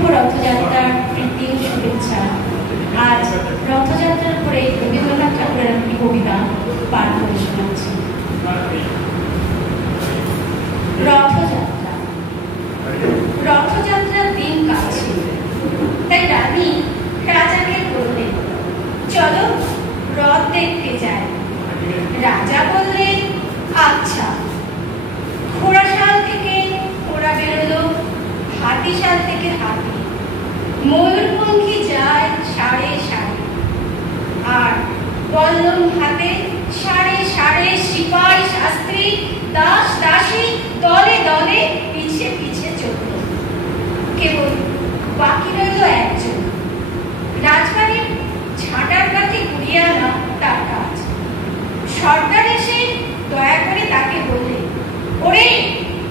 শুভ রথযাত্রার কৃত্রিম শুভেচ্ছা। আজ রথযাত্রার উপরে রবীন্দ্রনাথ ঠাকুরের একটি কবিতা পাঠ করে শোনাচ্ছি। রথযাত্রা। রথযাত্রার দিন কাছে, তাই রানী রাজাকে বললেন, চলো রথ দেখতে যাই। রাজা বললেন, আচ্ছা। ঘোড়াশাল থেকে ঘোড়া বেরোলো, হাতিশাল থেকে হাতি, ময়ূরপঙ্খী যায় সাড়ে সাড়ে, আর বল্লম হাতে সাড়ে সাড়ে সিপাই শাস্ত্রী দাস দাসী দলে দলে পিছে পিছে চলল। কেবল বাকি রইল একজন, রাজবাড়ির ঝাঁটার কাঠে ঘুরিয়ে আনা তার কাজ। সর্দার এসে দয়া করে তাকে বললে, ওরে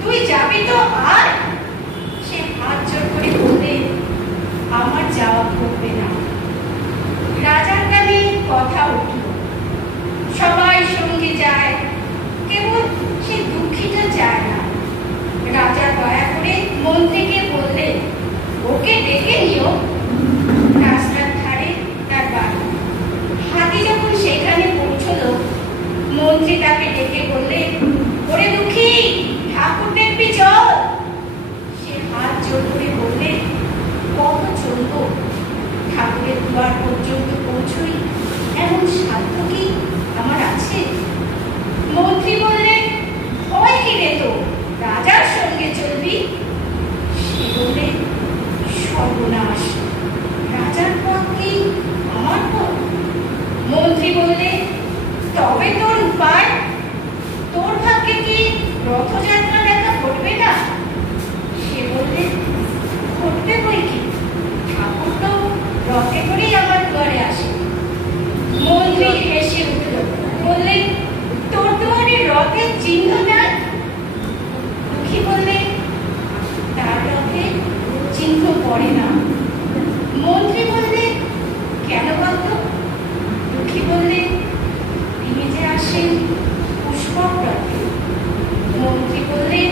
তুই যাবি তো আয়। সে হাত জোর করে বললে, আমার যাওয়া ঘটবে না। রাজার কানে কথা উঠল, সবাই সঙ্গে যায়, কেবল সে দুঃখীটা যায় না। রাজা দয়া করে মন্ত্রীকে বললে, ওকে ডেকে নিও। রাস্তার ধারে তার বাড়ি। হাতি যখন সেখানে পৌঁছল, মন্ত্রী তাকে ডেকে বললে, ওরে দুঃখী, ঠাকুর দেখবি চল। সে হাত জোর করে বললে, কত চলব? ঠাকুরের দুয়ার পর্যন্ত পৌঁছই এমন সাধ্য কি আমার আছে? মন্ত্রী বললে, হয় কি রে তো, রাজার সঙ্গে চলবি? সে বললে, সর্বনাশ, রাজার পথ কি আমার পথ? মন্ত্রী বললে, তবে তোর উপায়? তোর ভাগ্যে কি রথযাত্রা দেখা ঘটবে না? সে বললে, ঘটবে বই কি, ঠাকুর তো রথে করেই আমার দুয়ারে আসে। মন্ত্রী হেসে উঠল, বললে, তোর দুয়ারে রথের চিহ্ন না? দুঃখী বললে, তার রথে চিহ্ন পড়ে না। মন্ত্রী বললে, কেন বলতো? দুঃখী বললে, তিনি যে আসেন পুষ্পক রথে। মন্ত্রী বললে,